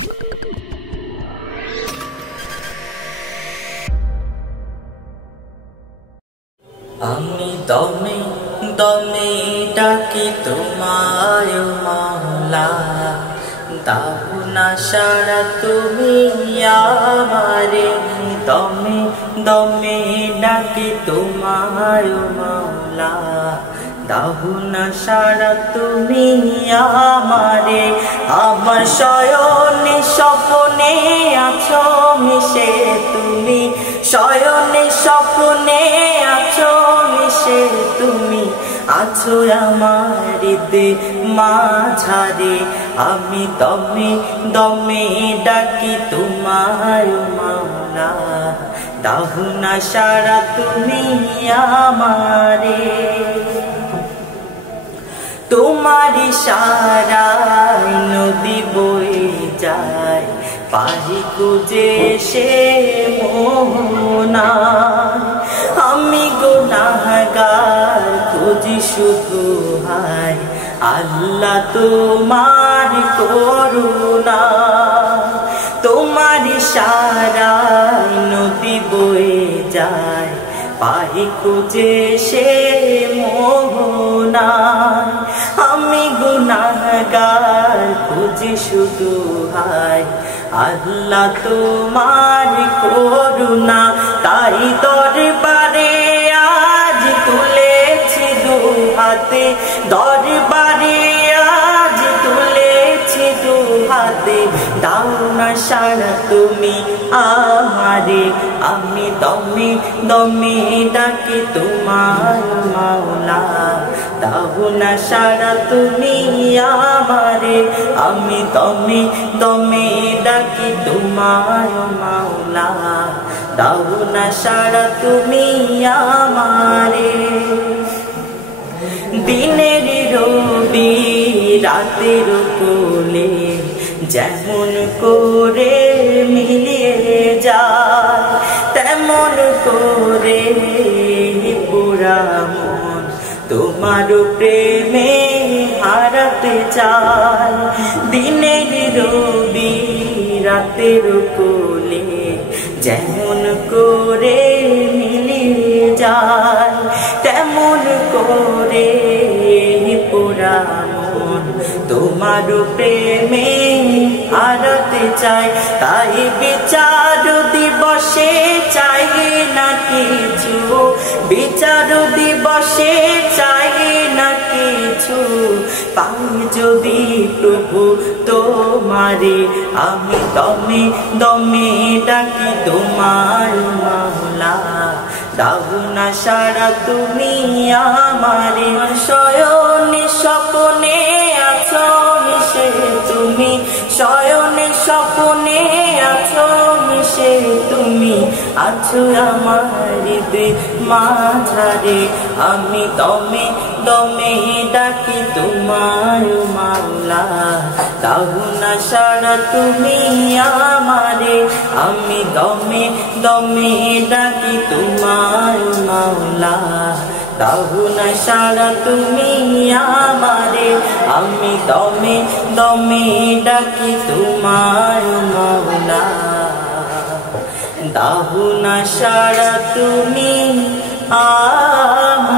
আমি দমে দমে ডাকি তোমায় মাওলা, দাও না সাড়া তুমি আমারে। দমে দমে ডাকি তোমায় মাওলা, দাও না সাড়া তুমি আমারে। আমার শয়নে স্বপ্নে আছো মিশে তুমি, শয়নে স্বপ্নে আছো মিশে তুমি, আছো আমার হৃদয় মাঝারে। আমি দমে দমে ডাকি তোমায় মাওলা, দাও না সাড়া তুমি আমারে। তোমার ইশারায় নদী বয়ে যায়, পারি খুঁজে সে মোহনা। আমি গুনাহগার খুঁজি শুধু হায়, আল্লাহ তোমার করুণা। তোমার ইশারায় নদী বয়ে যায়, পারি খুঁজে সে মোহনা। আমি গুনাহগার খুঁজি শুধু হায়, আল্লাহ তোমার করুণা। তাই দরবারে আজ তুলেছি দু হাতে, দরবারে আজ তুলেছি দু হাতে, দাও না সাড়া তুমি আমারে। আমি দমে দমে ডাকি তোমার মাওলা, দাও না সাড়া তুমি আমারে। আমি দমে দমে ডাকি তোমার মাওলা, দাও না সাড়া তুমি আমারে। দিনের রবি রাতের কোলে যেমন করে মিলিয়ে যায়, তেমন করে পুরা মন তোমার প্রেমে হারাতে চায়। দিনের রবি রাতের কোলে যেমন করে মিলিয়ে যায়, তেমন করে পুরা মন তোমার প্রেমে হারাতে চায়। তাই বিচার দিবসে চাই না কিছু, বিচার দিবসে চাই না কিছু, পাই যদি প্রভু তোমারে। আমি দমে দমে ডাকি তোমার মাওলা, দাও না সাড়া তুমি আমারে। শয়নে স্বপ্নে আছো মিশে তুমি, শয়নে স্বপ্নে আছো মিশে তুমি, আছো আমার হৃদয় মাঝারে। আমি দমে দমে ডাকি তোমার মাওলা, দাও না সাড়া তুমি আমারে। আমি দমে দমে ডাকি তোমার মাওলা, দাও না সাড়া তুমি আমারে। আমি দমে দমে ডাকি তোমার মাওলা, দাও না সাড়া তুমি আমারে।